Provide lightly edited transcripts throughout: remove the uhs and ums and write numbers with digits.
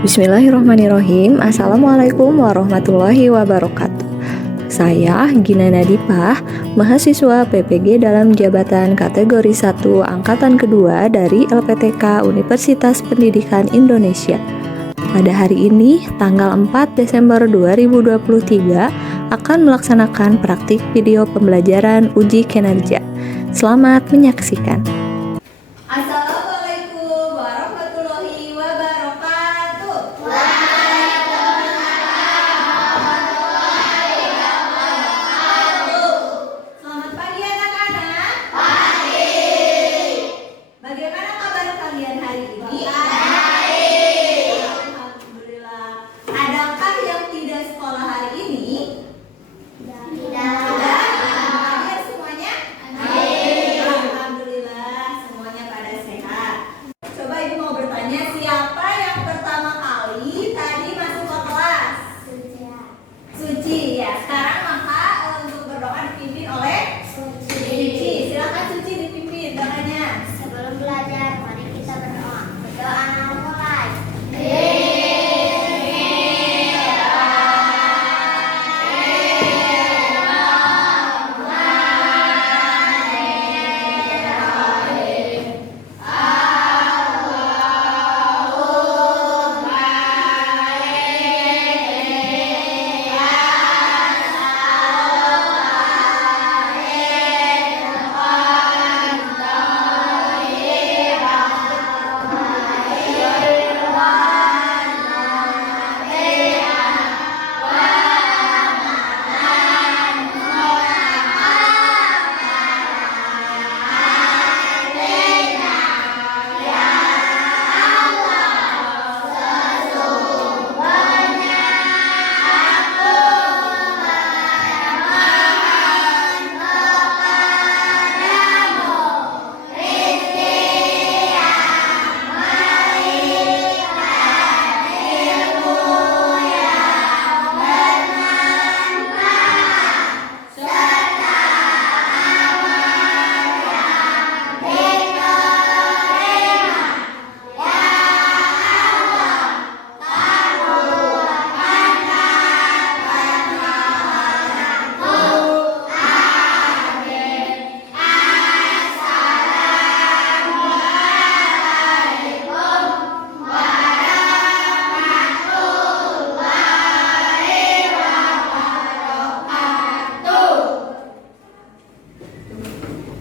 Bismillahirrahmanirrahim. Assalamualaikum warahmatullahi wabarakatuh. Saya Gina Nadipah, mahasiswa PPG dalam jabatan kategori 1 angkatan kedua dari LPTK Universitas Pendidikan Indonesia. Pada hari ini, tanggal 4 Desember 2023, akan melaksanakan praktik video pembelajaran uji kinerja. Selamat menyaksikan. Assalamualaikum warahmatullahi wabarakatuh. Selamat pagi anak-anak. Pagi. Bagaimana kabar kalian hari ini? Baik. Alhamdulillah. Adakah yang tidak sekolah hari ini? Tidak. Kalian semuanya? Baik. Alhamdulillah semuanya pada sehat. Coba ibu mau bertanya, siapa yang pertama kali tadi masuk ke kelas? Suci ya. Sekarang maka untuk berdoa dipimpin oleh Suci. Silakan Suci dipimpin doanya. Sebelum belajar, mari kita berdoa. Berdoa mulai.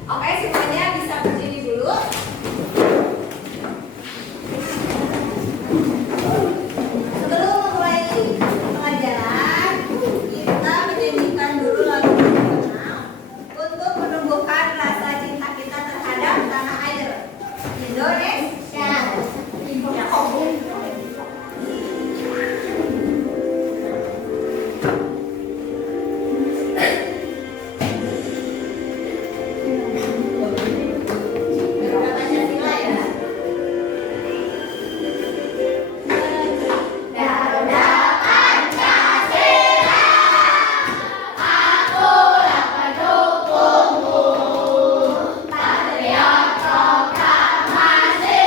Oke, semuanya bisa berdiri dulu. Sebelum memulai pelajaran, kita menyanyikan dulu lagu nasional untuk menumbuhkan rasa cinta kita terhadap tanah air Indonesia. Pancasila ya. Garuda Pancasila, akulah pendukungmu, patriot proklamasi,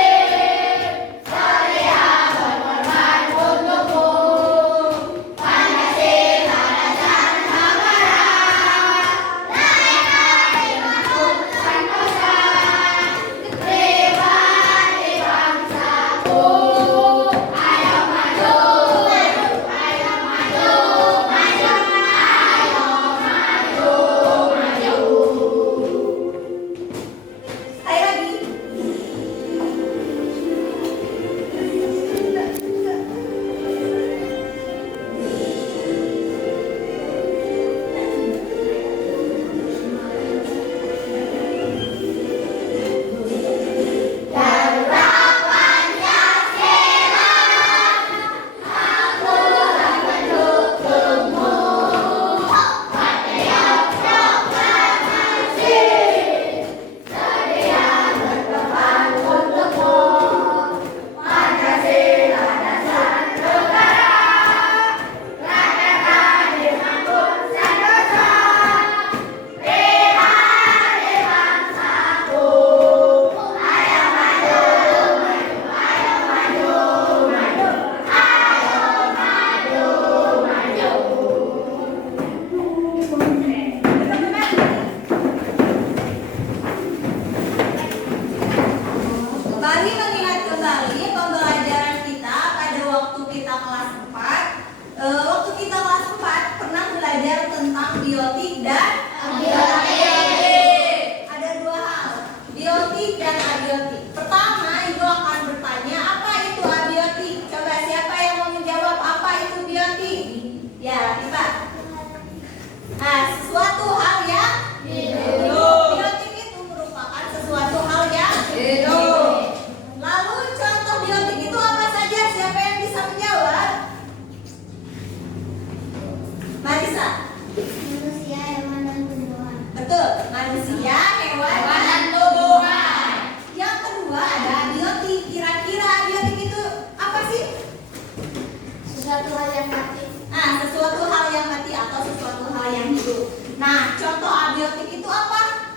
Sesuatu hal yang mati. Nah, sesuatu hal yang mati atau sesuatu hal yang hidup. Nah, contoh abiotik itu apa?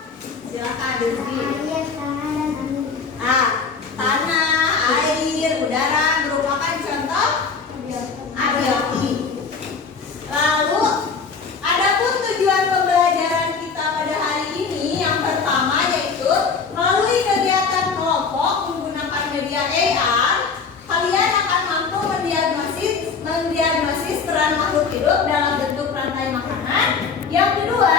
Silakan Rizky. Air, tanah, dan angin. Ah, tanah, air, udara merupakan contoh abiotik. Lalu, adapun tujuan pembelajaran kita pada hari ini yang pertama yaitu melalui kegiatan kelompok menggunakan media AR, kalian akan mampu mendiagnosis peran makhluk hidup dalam bentuk rantai makanan. Yang kedua,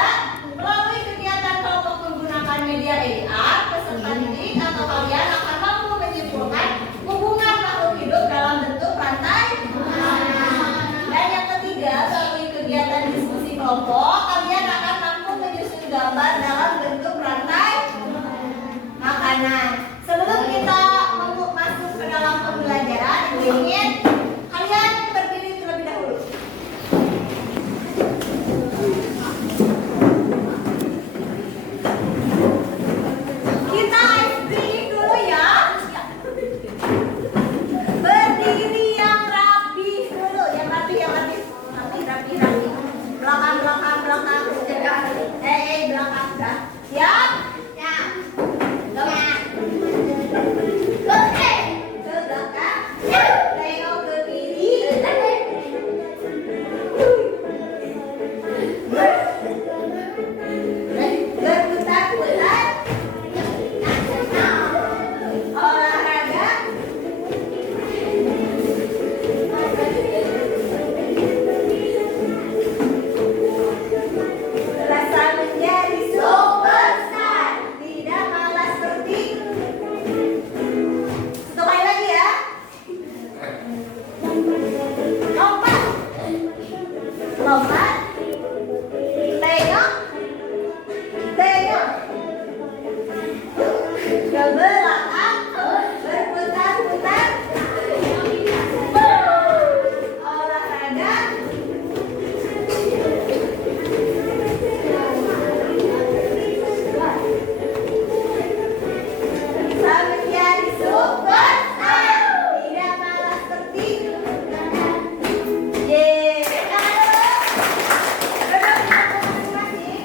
melalui kegiatan kelompok menggunakan media AR, peserta didik atau kalian akan mampu menyimpulkan hubungan makhluk hidup dalam bentuk rantai makanan. Dan yang ketiga, melalui kegiatan diskusi kelompok, kalian akan mampu menyusun gambar dalam bentuk rantai makanan. Sebelum kita masuk ke dalam pembelajaran, gue ingin kalian berdiri terlebih dahulu. Kita ice breathing dulu ya. Berdiri yang rapi dulu, yang rapi. Belakang. Jaga. Belakang dah. Siap? Ya. Oke. Ke belakang. Tengok ke kiri. Berputar-putar. Olahraga. Rasa menjadi superstar. Tidak malas seperti. Sekali lagi ya. Lompat. Tengok. Ke belakang. Berputar-putar. Olahraga. Bisa menjadi superstar. Tidak malas seperti. Yeay. Duduk masing-masing.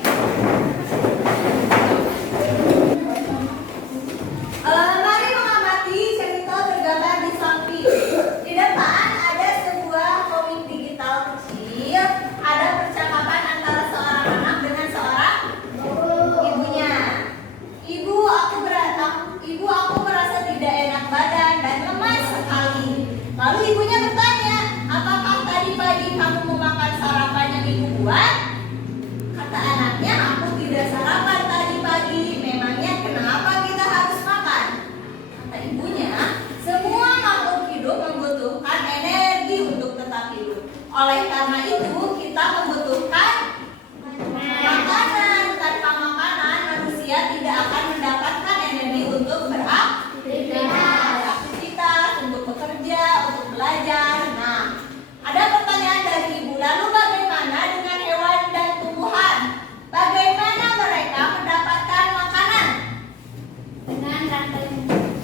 Mari mengamati cerita tergambar di samping. Di depan ada sebuah komik digital kecil. Ada percakapan antara seorang anak dengan seorang ibunya. Ibu, aku merasa tidak enak badan dan lemas sekali. Lalu ibunya bertanya, apakah tadi pagi kamu memakan sarapan yang ibu buat? Kata anaknya, aku tidak sarapan tadi pagi. Memangnya kenapa kita harus makan? Kata ibunya, semua makhluk hidup membutuhkan energi untuk tetap hidup. Oleh karena itu, kita membutuhkan makanan. Tanpa makanan, manusia tidak akan mendapatkan energi untuk beraktivitas, untuk bekerja, untuk belajar. Nah, ada pertanyaan dari ibu. Lalu bagaimana dengan hewan dan tumbuhan? Bagaimana mereka mendapatkan makanan?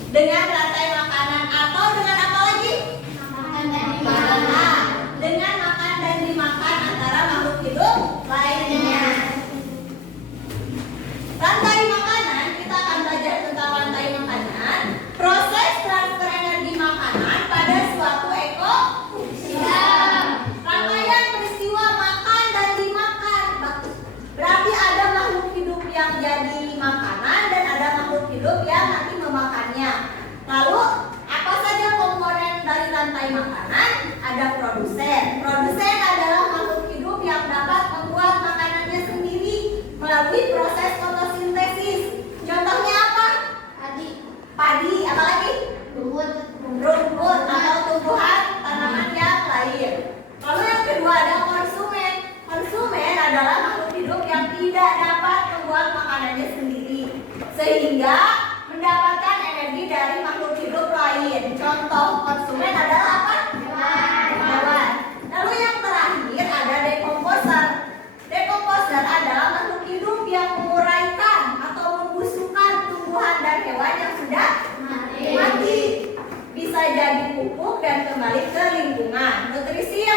Dengan rantai makanan atau dengan apa lagi? Dengan makan dan dimakan antara makhluk hidup lainnya. Rantai makanan, kita akan belajar tentang rantai makanan. Proses transfer energi makanan pada suatu ekosistem. Rangkaian peristiwa makan dan dimakan. Berarti ada makhluk hidup yang jadi makanan dan ada makhluk hidup yang nanti memakannya. Lalu apa saja komponen dari rantai makanan? Ada produsen. Produsen adalah makhluk hidup yang dapat membuat makanannya sendiri melalui proses fotosintesis. Contohnya apa? Padi, apa lagi? Rumput atau tumbuhan tanaman yang lain. Lalu yang kedua ada konsumen. Konsumen adalah makhluk hidup yang tidak dapat membuat makanannya sendiri, sehingga mendapatkan energi dari makhluk hidup lain. Contoh konsumen adalah apa? Hewan. Lalu yang terakhir ada dekomposer. Dekomposer adalah makhluk hidup yang menguraikan atau membusukkan tumbuhan dan hewan yang sudah mati. Bisa jadi pupuk dan kembali ke lingkungan. Nutrisi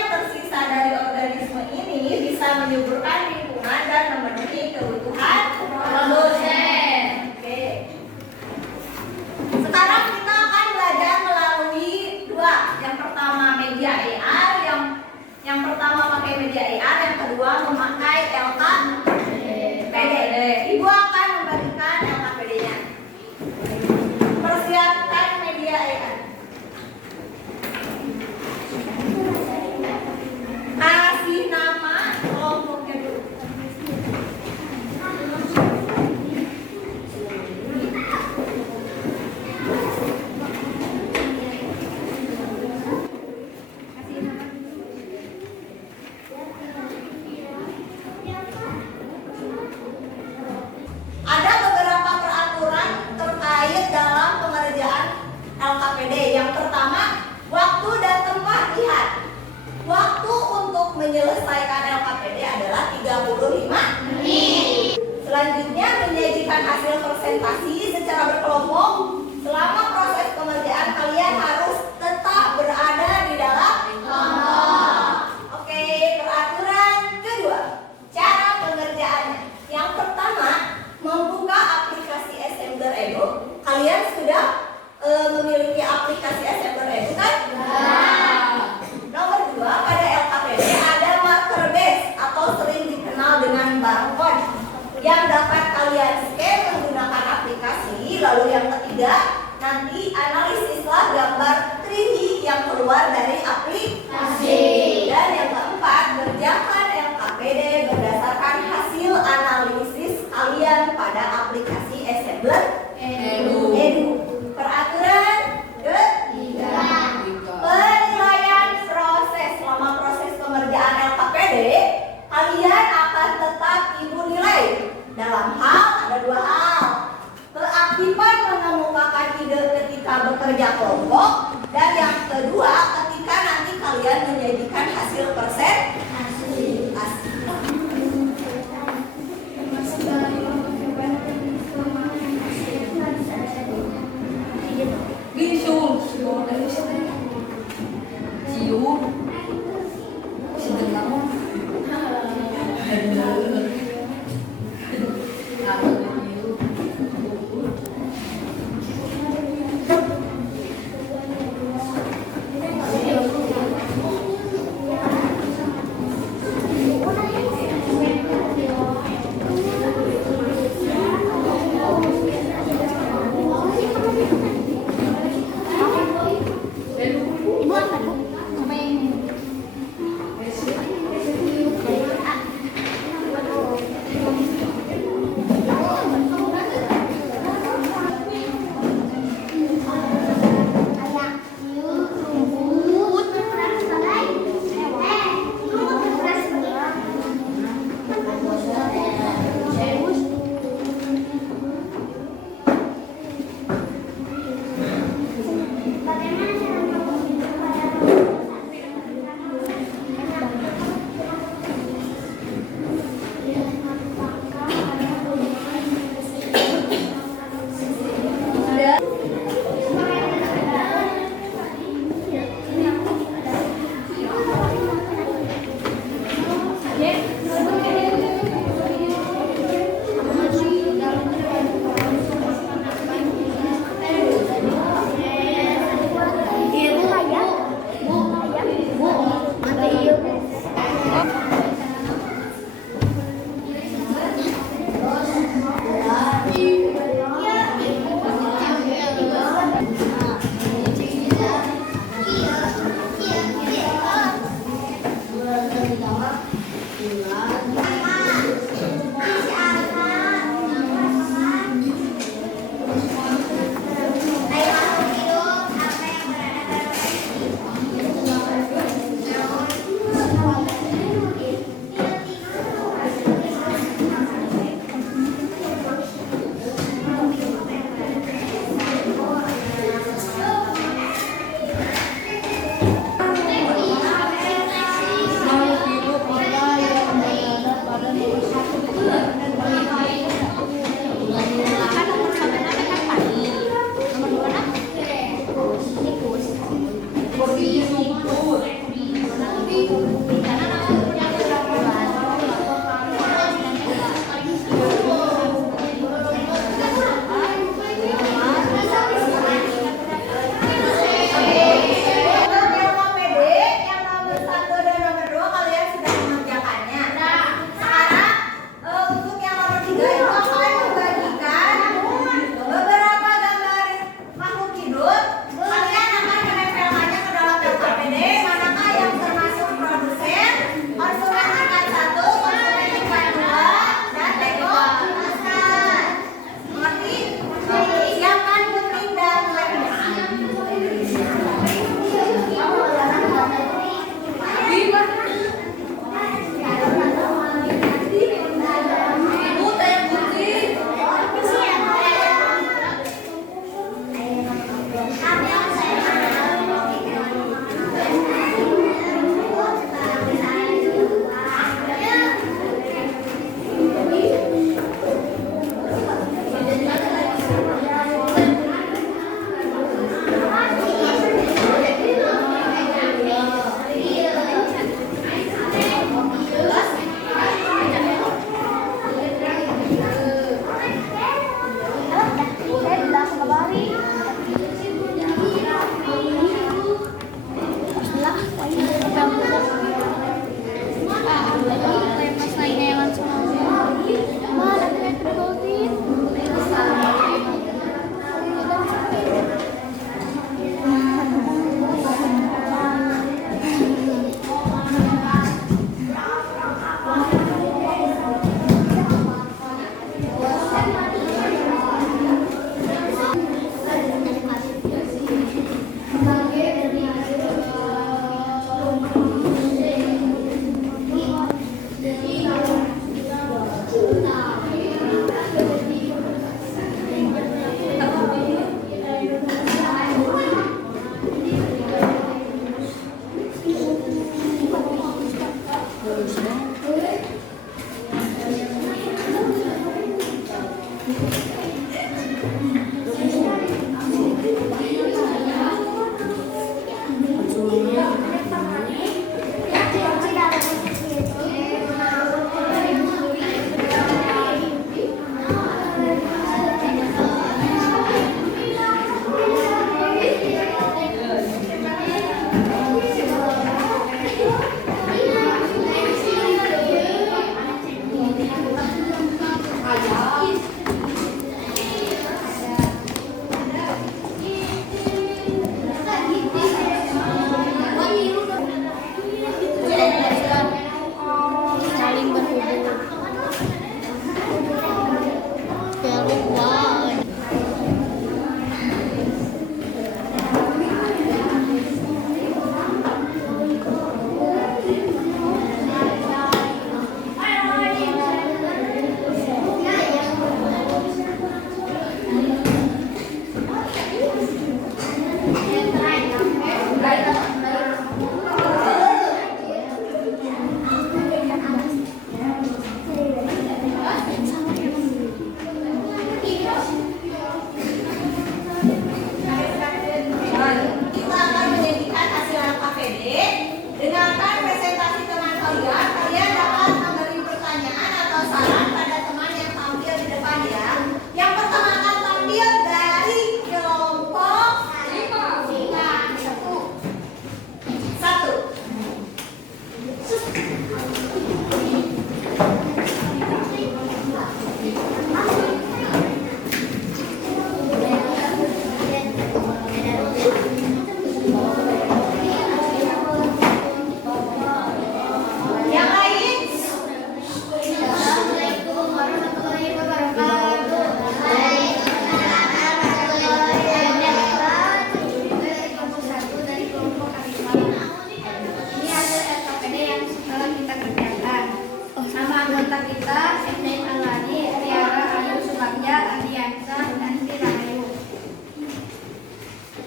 memiliki aplikasi Assembler Edu kan? Nomor 2, pada LKPD ada marker base atau sering dikenal dengan barcode yang dapat kalian scan menggunakan aplikasi. Lalu yang ketiga, nanti analisislah gambar 3D yang keluar dari aplikasi. Dan yang keempat, kerjakan LKPD berdasarkan hasil analisis kalian pada aplikasi Assembler Edu. Peraturan ketiga, penilaian proses. Selama proses pengerjaan LKPD, kalian akan tetap ibu nilai dalam hal ada 2 hal: keaktifan mengemukakan ide ketika bekerja kelompok, dan yang kedua ketika nanti kalian menyajikan hasil presentasi.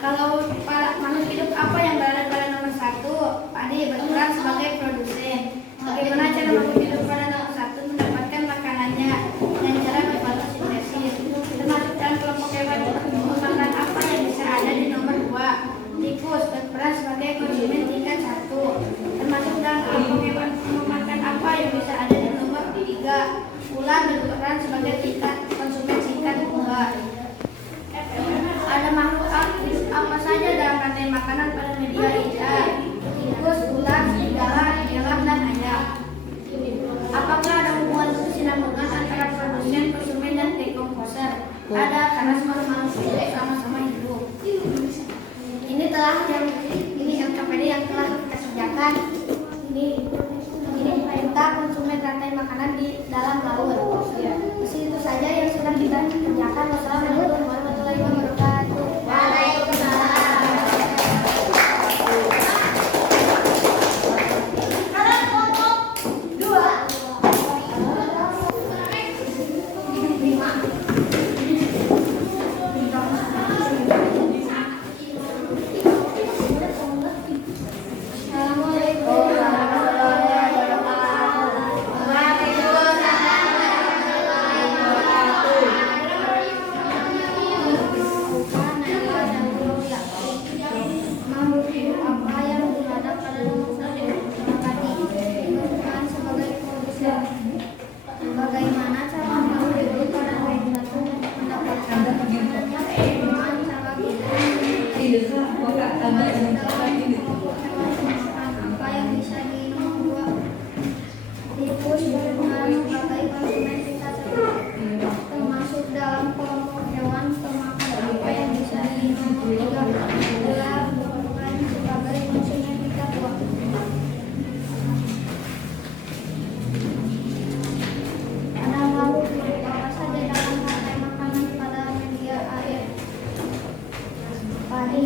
Kalau makhluk hidup apa yang berada pada nomor 1? Padi berperan sebagai produsen. Bagaimana cara makhluk hidup pada nomor 1 mendapatkan makanannya dan cara berfotosintesis? Termasuk dalam kelompok hewan memakan apa yang bisa ada di nomor 2? Tikus berperan sebagai konsumen tingkat 1. Termasuk dalam kelompok hewan memakan apa yang bisa ada di nomor 3? Ular berperan sebagai tingkat konsumen tingkat 2. Ada makhluk apa saja dalam rantai makanan pada media hijau? Tikus, ular, serigala, elang, dan ayam. Apakah ada hubungan kesinambungan antara produsen, konsumen, dan dekomposer? Ada, karena semua makhluk hidup sama-sama hidup. Ini LKPD yang telah kita kerjakan. Ini perintah konsumen rantai makanan di dalam laut. Itu saja yang sudah kita kerjakan. Wassalamualaikum warahmatullahi wabarakatuh. Sekarang kelompok 2. Makhluk hidup apa yang berada pada nomor 1? Padi berperan sebagai produsen. Bagaimana cara makhluk hidup pada nomor 1 mendapatkan makanannya? Dengan cara apa yang bisa di nomor 2? Tikus berperan sebagai konsumen tingkat 1. Termasuk dalam kelompok hewan pemakan apa yang bisa di nomor 3? Ular berperan sebagai konsumen tingkat 2. Ada makhluk hidup apa saja dalam rantai makanan pada media air? Padi